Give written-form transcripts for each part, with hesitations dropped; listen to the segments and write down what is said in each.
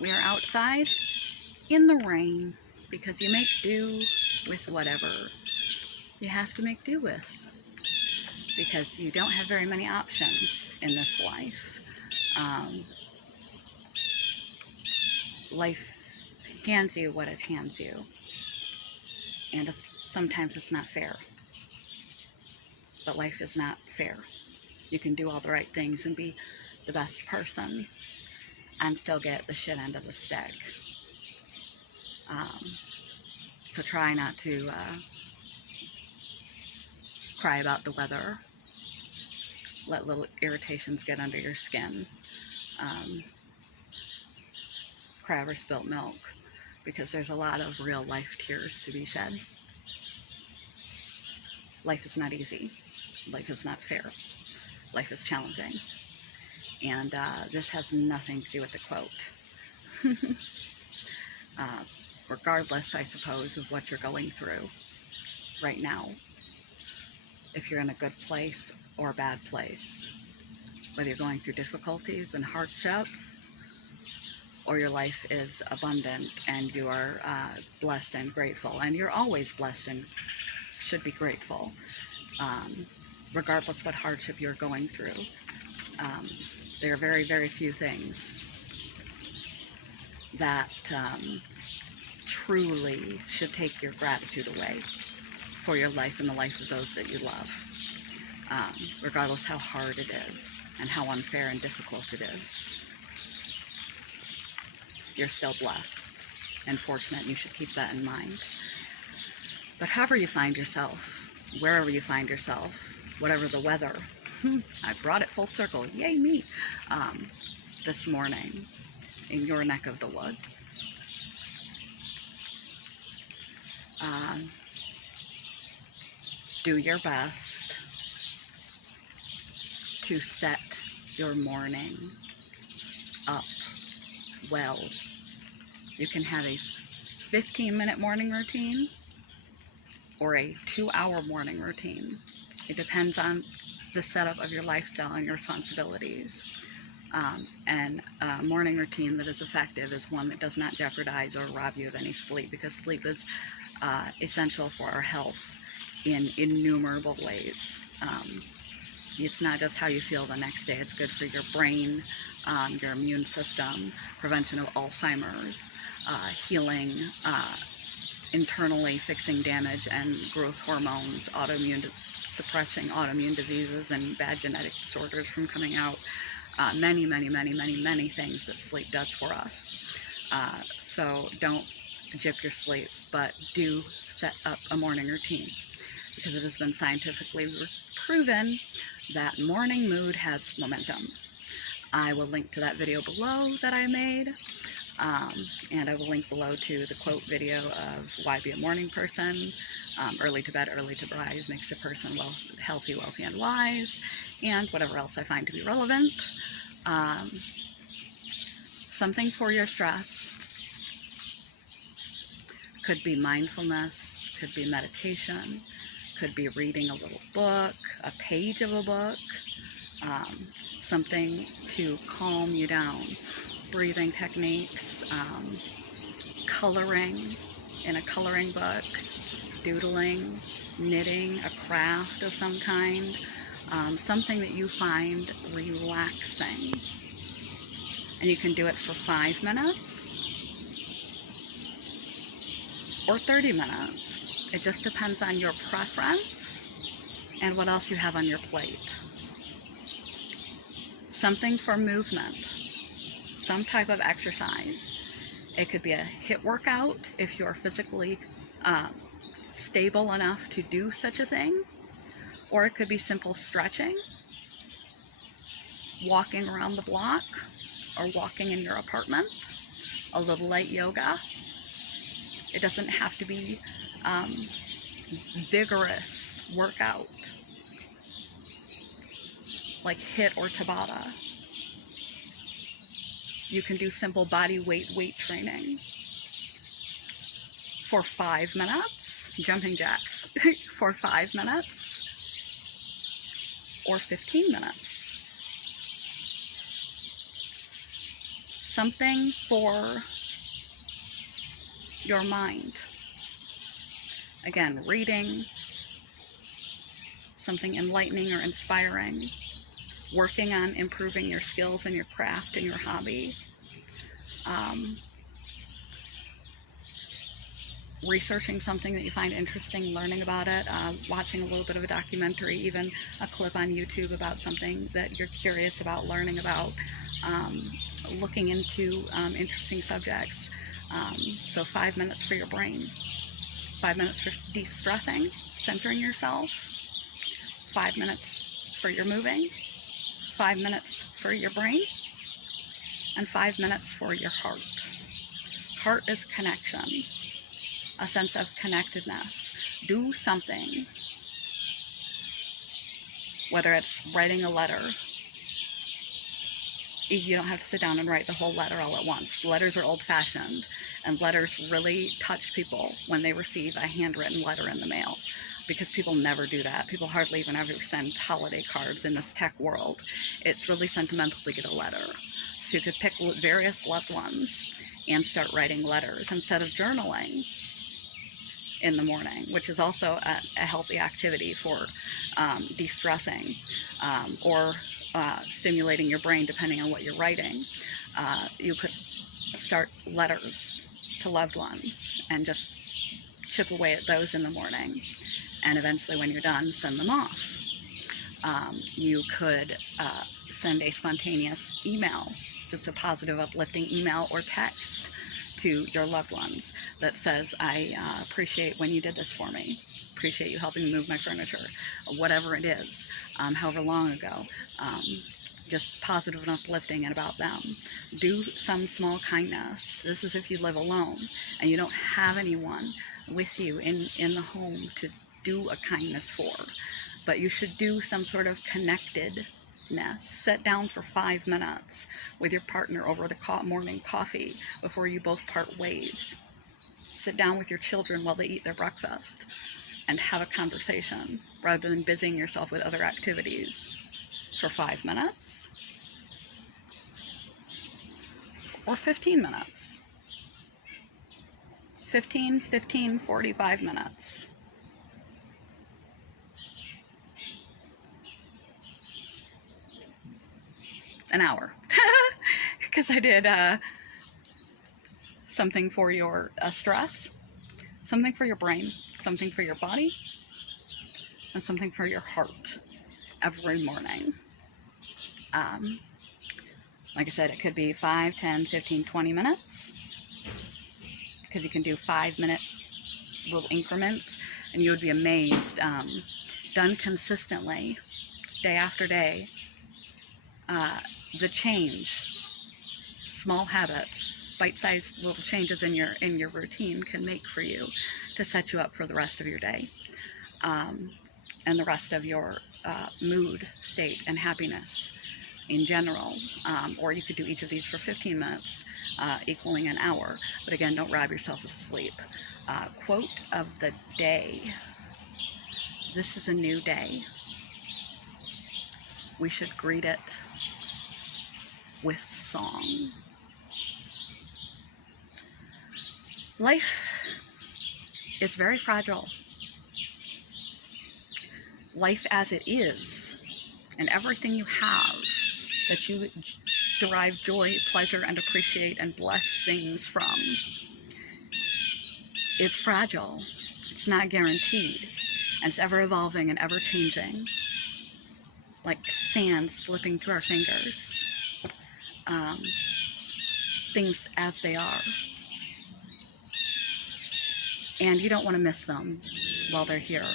We are outside in the rain because you make do with whatever you have to make do with, because you don't have very many options in this life. Life hands you what it hands you, and sometimes it's not fair. But life is not fair. You can do all the right things and be the best person and still get the shit end of the stick. So try not to cry about the weather. Let little irritations get under your skin. Cry over spilt milk, because there's a lot of real life tears to be shed. Life is not easy. Life is not fair. Life is challenging. And this has nothing to do with the quote. Regardless, I suppose, of what you're going through right now, if you're in a good place or a bad place, whether you're going through difficulties and hardships, or your life is abundant and you are blessed and grateful, and you're always blessed and should be grateful, regardless what hardship you're going through. There are very, very few things that truly should take your gratitude away for your life and the life of those that you love, regardless how hard it is and how unfair and difficult it is. You're still blessed and fortunate, and you should keep that in mind. But however you find yourself, wherever you find yourself, whatever the weather, I brought it full circle, yay me, this morning in your neck of the woods. Do your best to set your morning up well. You can have a 15-minute morning routine or a 2-hour morning routine. It depends on the setup of your lifestyle and your responsibilities. And a morning routine that is effective is one that does not jeopardize or rob you of any sleep, because sleep is essential for our health in innumerable ways. It's not just how you feel the next day. It's good for your brain, your immune system, prevention of Alzheimer's, healing, internally fixing damage and growth hormones, suppressing autoimmune diseases and bad genetic disorders from coming out. Many, many, many, many, many things that sleep does for us. So don't gyp your sleep, but do set up a morning routine, because it has been scientifically proven that morning mood has momentum. I will link to that video below that I made, and I will link below to the quote video of Why Be a Morning Person. Early to bed, early to rise makes a person healthy, wealthy, and wise, and whatever else I find to be relevant. Something for your stress. Could be mindfulness, could be meditation, could be reading a little book, a page of a book, something to calm you down. Breathing techniques, coloring in a coloring book, doodling, knitting, a craft of some kind, something that you find relaxing. And you can do it for 5 minutes or 30 minutes. It just depends on your preference and what else you have on your plate. Something for movement, some type of exercise. It could be a HIIT workout if you're physically stable enough to do such a thing, or it could be simple stretching, walking around the block, or walking in your apartment, a little light yoga. It doesn't have to be vigorous workout like HIIT or Tabata. You can do simple body weight training for 5 minutes, jumping jacks for 5 minutes, or 15 minutes. something for your mind. Again, reading, something enlightening or inspiring, working on improving your skills and your craft and your hobby, researching something that you find interesting, learning about it, watching a little bit of a documentary, even a clip on YouTube about something that you're curious about, learning about, looking into interesting subjects. So 5 minutes for your brain, 5 minutes for de-stressing, centering yourself, 5 minutes for your moving, 5 minutes for your brain, and 5 minutes for your heart. Heart is connection, a sense of connectedness. Do something, whether it's writing a letter. You don't have to sit down and write the whole letter all at once. Letters are old-fashioned, and letters really touch people when they receive a handwritten letter in the mail, because people never do that. People hardly even ever send holiday cards in this tech world. It's really sentimental to get a letter. So you could pick various loved ones and start writing letters instead of journaling in the morning, which is also a healthy activity for de-stressing or stimulating your brain, depending on what you're writing. You could start letters to loved ones and just chip away at those in the morning, and eventually when you're done, send them off. You could send a spontaneous email, just a positive, uplifting email or text to your loved ones that says, I appreciate when you did this for me, appreciate you helping me move my furniture, or whatever it is, however long ago. Just positive and uplifting and about them. Do some small kindness. This is if you live alone and you don't have anyone with you in the home to do a kindness for, but you should do some sort of connectedness. Sit down for 5 minutes with your partner over the morning coffee before you both part ways. Sit down with your children while they eat their breakfast and have a conversation rather than busying yourself with other activities for 5 minutes or 15 minutes. 45 minutes. An hour. Because I did something for your stress, something for your brain, something for your body, and something for your heart every morning. Like I said, it could be 5, 10, 15, 20 minutes, because you can do 5-minute little increments, and you would be amazed, done consistently, day after day, the change, small habits, bite-sized little changes in your routine can make for you to set you up for the rest of your day, and the rest of your mood, state, and happiness in general. Or you could do each of these for 15 minutes, equaling an hour. But again, don't rob yourself of sleep. Quote of the day. This is a new day. We should greet it with song. Life is very fragile. Life as it is, and everything you have that you derive joy, pleasure, and appreciate and blessings from is fragile. It's not guaranteed, and it's ever evolving and ever changing, like sand slipping through our fingers. Things as they are, and you don't want to miss them while they're here.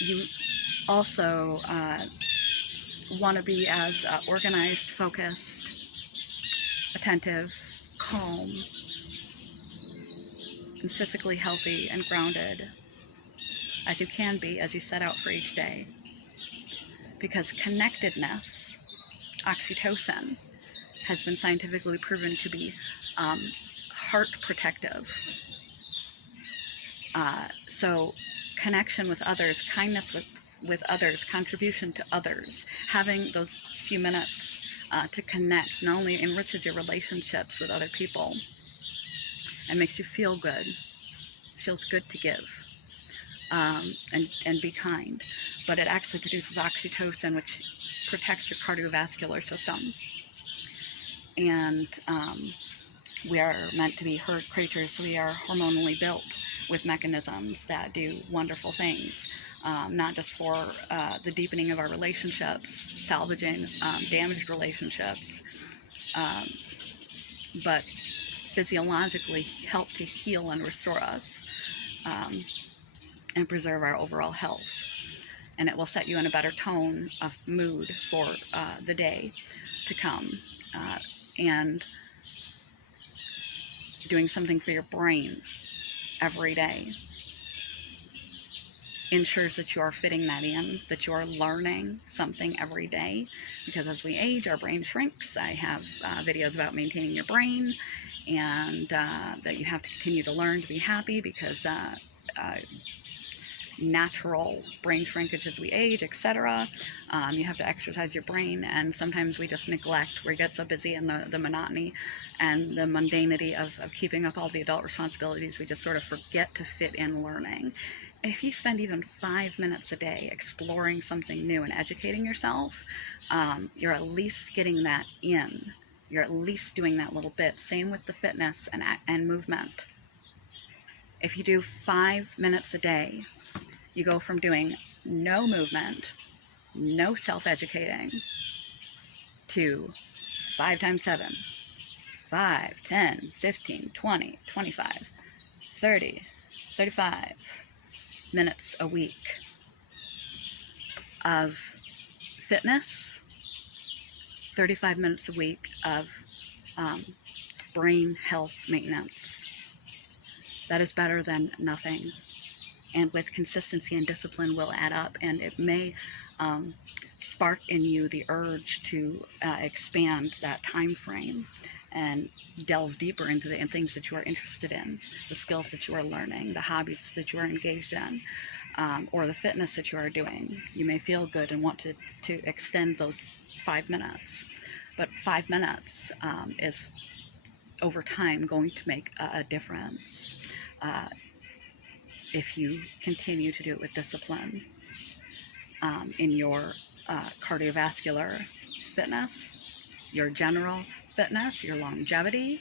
You also want to be as organized, focused, attentive, calm, and physically healthy and grounded as you can be as you set out for each day. Because connectedness, oxytocin, has been scientifically proven to be heart protective. So connection with others, kindness with others, contribution to others, having those few minutes to connect. Not only enriches your relationships with other people and makes you feel good, feels good to give, and be kind, but it actually produces oxytocin, which protects your cardiovascular system. And we are meant to be herd creatures, so we are hormonally built with mechanisms that do wonderful things, not just for the deepening of our relationships, salvaging damaged relationships, but physiologically help to heal and restore us, and preserve our overall health. And it will set you in a better tone of mood for the day to come. And doing something for your brain every day ensures that you are fitting that in, that you are learning something every day, because as we age, our brain shrinks. I have videos about maintaining your brain, and that you have to continue to learn to be happy, because natural brain shrinkage as we age, etc. You have to exercise your brain, and sometimes we just neglect. We get so busy in the monotony and the mundanity of keeping up all the adult responsibilities, we just sort of forget to fit in learning. If you spend even 5 minutes a day exploring something new and educating yourself, you're at least getting that in. You're at least doing that little bit. Same with the fitness and movement. If you do 5 minutes a day, you go from doing no movement, no self-educating, to 5 times 7, 5, 10, 15, 20, 25, 30, 35 minutes a week of fitness, 35 minutes a week of brain health maintenance. That is better than nothing. And with consistency and discipline will add up, and it may spark in you the urge to expand that time frame and delve deeper into the things that you are interested in, the skills that you are learning, the hobbies that you are engaged in, or the fitness that you are doing. You may feel good and want to extend those 5 minutes, but 5 minutes is over time going to make a difference if you continue to do it with discipline in your cardiovascular fitness, your general fitness, your longevity,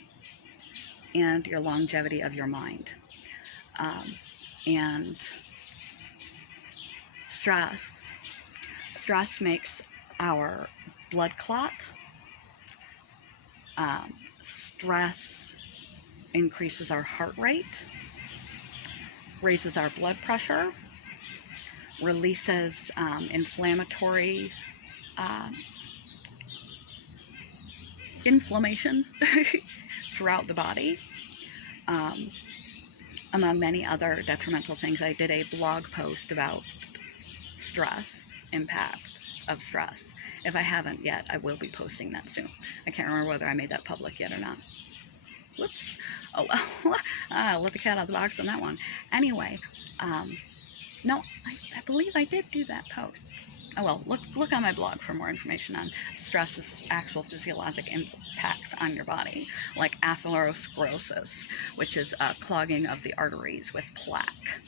and your longevity of your mind. And stress. Stress makes our blood clot. Stress increases our heart rate, raises our blood pressure, releases inflammatory inflammation throughout the body, among many other detrimental things. I did a blog post about stress, impacts of stress. If I haven't yet, I will be posting that soon. I can't remember whether I made that public yet or not. Whoops. Oh well, I'll let the cat out of the box on that one. Anyway, no, I believe I did do that post. Oh well, look on my blog for more information on stress's actual physiologic impacts on your body, like atherosclerosis, which is a clogging of the arteries with plaque.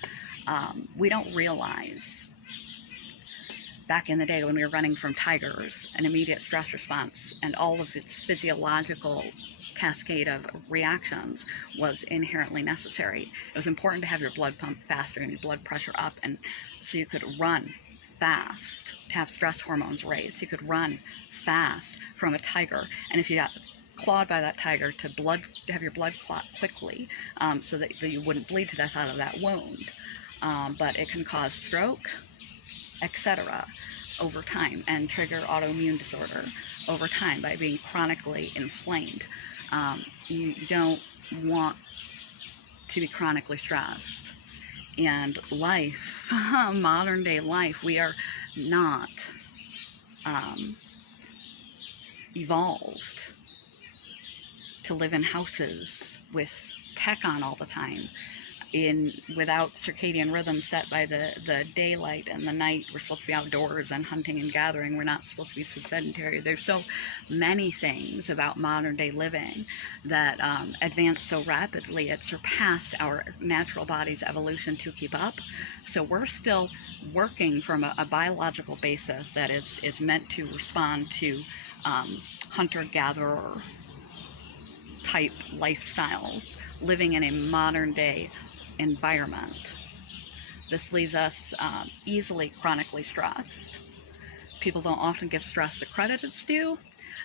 We don't realize, back in the day when we were running from tigers, an immediate stress response and all of its physiological cascade of reactions was inherently necessary. It was important to have your blood pump faster and your blood pressure up, and so you could run fast, to have stress hormones raised. You could run fast from a tiger, and if you got clawed by that tiger, to have your blood clot quickly, so that you wouldn't bleed to death out of that wound. But it can cause stroke, etc. over time, and trigger autoimmune disorder over time by being chronically inflamed. You don't want to be chronically stressed. And life, modern day life, we are not evolved to live in houses with tech on all the time. Without circadian rhythms set by the daylight and the night. We're supposed to be outdoors and hunting and gathering. We're not supposed to be so sedentary. There's so many things about modern day living that advance so rapidly it surpassed our natural body's evolution to keep up. So we're still working from a biological basis that is meant to respond to hunter-gatherer type lifestyles, living in a modern day environment. This leaves us easily chronically stressed. People don't often give stress the credit it's due,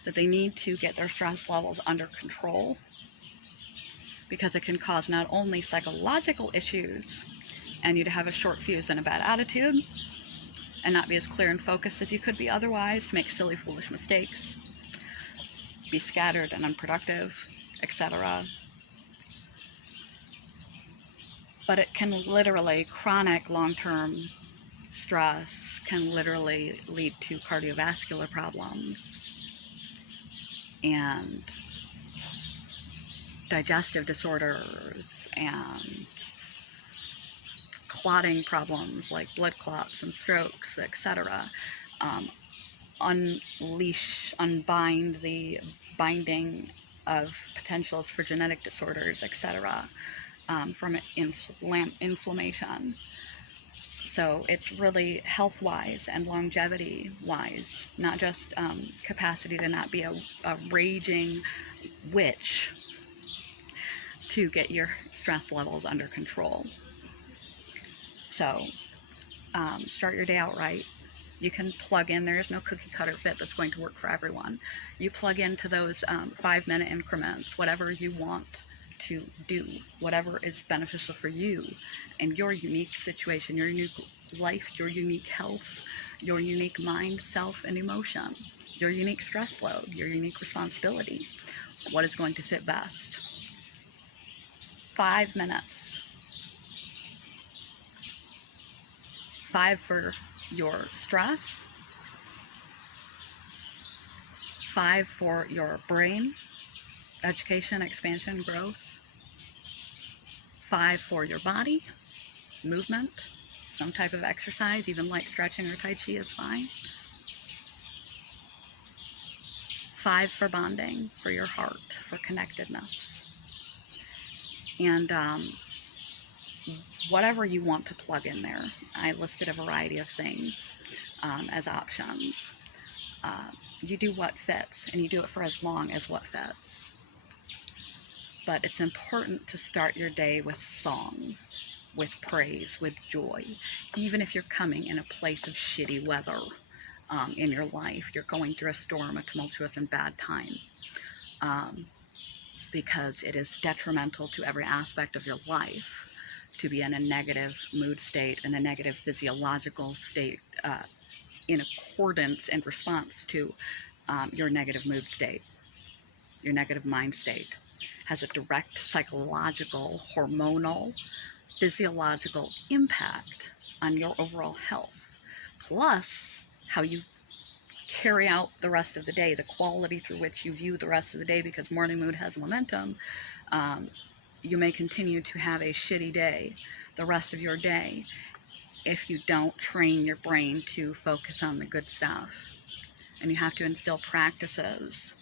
that they need to get their stress levels under control, because it can cause not only psychological issues and you to have a short fuse and a bad attitude and not be as clear and focused as you could be otherwise, to make silly, foolish mistakes, be scattered and unproductive, etc. But it can literally, chronic long-term stress can literally lead to cardiovascular problems and digestive disorders and clotting problems like blood clots and strokes, etc. Unbind the binding of potentials for genetic disorders, etc. From inflammation. So it's really health-wise and longevity-wise, not just capacity to not be a raging witch, to get your stress levels under control. So start your day out right. You can plug in, there's no cookie cutter fit that's going to work for everyone. You plug into those 5-minute increments, whatever you want to do, whatever is beneficial for you and your unique situation, your unique life, your unique health, your unique mind, self, and emotion, your unique stress load, your unique responsibility. What is going to fit best? 5 minutes. 5 for your stress, 5 for your brain, education, expansion, growth, 5 for your body, movement, some type of exercise, even light stretching or Tai Chi is fine. 5 for bonding, for your heart, for connectedness. And whatever you want to plug in there. I listed a variety of things as options. You do what fits, and you do it for as long as what fits. But it's important to start your day with song, with praise, with joy. Even if you're coming in a place of shitty weather in your life, you're going through a storm, a tumultuous and bad time. Because it is detrimental to every aspect of your life to be in a negative mood state and a negative physiological state in accordance and response to your negative mood state, your negative mind state. Has a direct psychological, hormonal, physiological impact on your overall health, plus how you carry out the rest of the day, the quality through which you view the rest of the day, because morning mood has momentum. You may continue to have a shitty day the rest of your day if you don't train your brain to focus on the good stuff. And you have to instill practices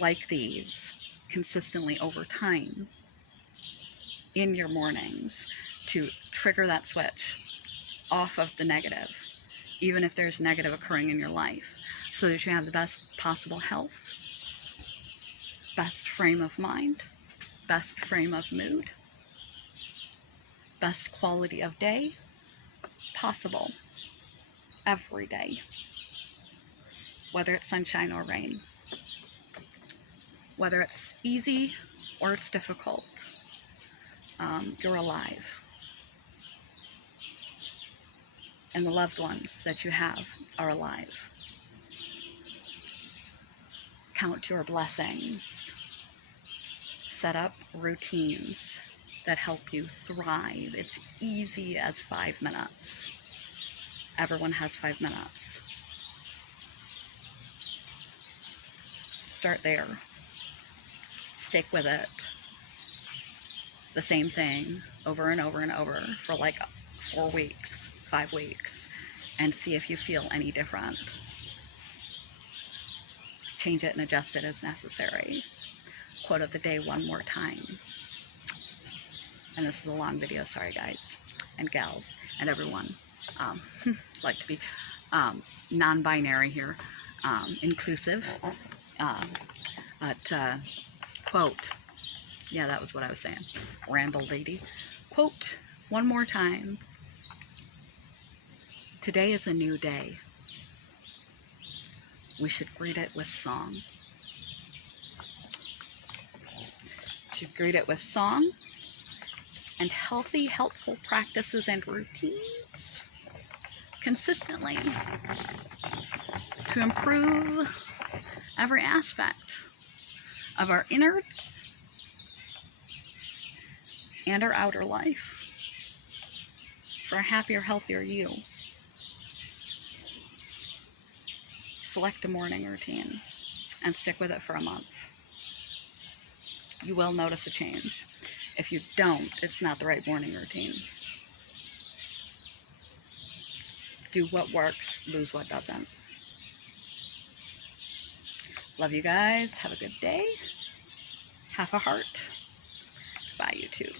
like these consistently over time in your mornings to trigger that switch off of the negative, even if there's negative occurring in your life, so that you have the best possible health, best frame of mind, best frame of mood, best quality of day possible every day, whether it's sunshine or rain, whether it's easy or it's difficult. You're alive. And the loved ones that you have are alive. Count your blessings. Set up routines that help you thrive. It's easy as 5 minutes. Everyone has 5 minutes. Start there. Stick with it. the same thing over and over and over for like 4 weeks, 5 weeks, and see if you feel any different. Change it and adjust it as necessary. Quote of the day one more time. And this is a long video, sorry guys and gals and everyone. Like to be non-binary here, inclusive. But quote, yeah, that was what I was saying. Ramble lady. Quote one more time. Today is a new day. We should greet it with song. We should greet it with song and healthy, helpful practices and routines consistently to improve every aspect of our innards and our outer life for a happier, healthier you. Select a morning routine and stick with it for a month. You will notice a change. If you don't, it's not the right morning routine. Do what works, lose what doesn't. Love you guys. Have a good day. Half a heart. Bye, YouTube.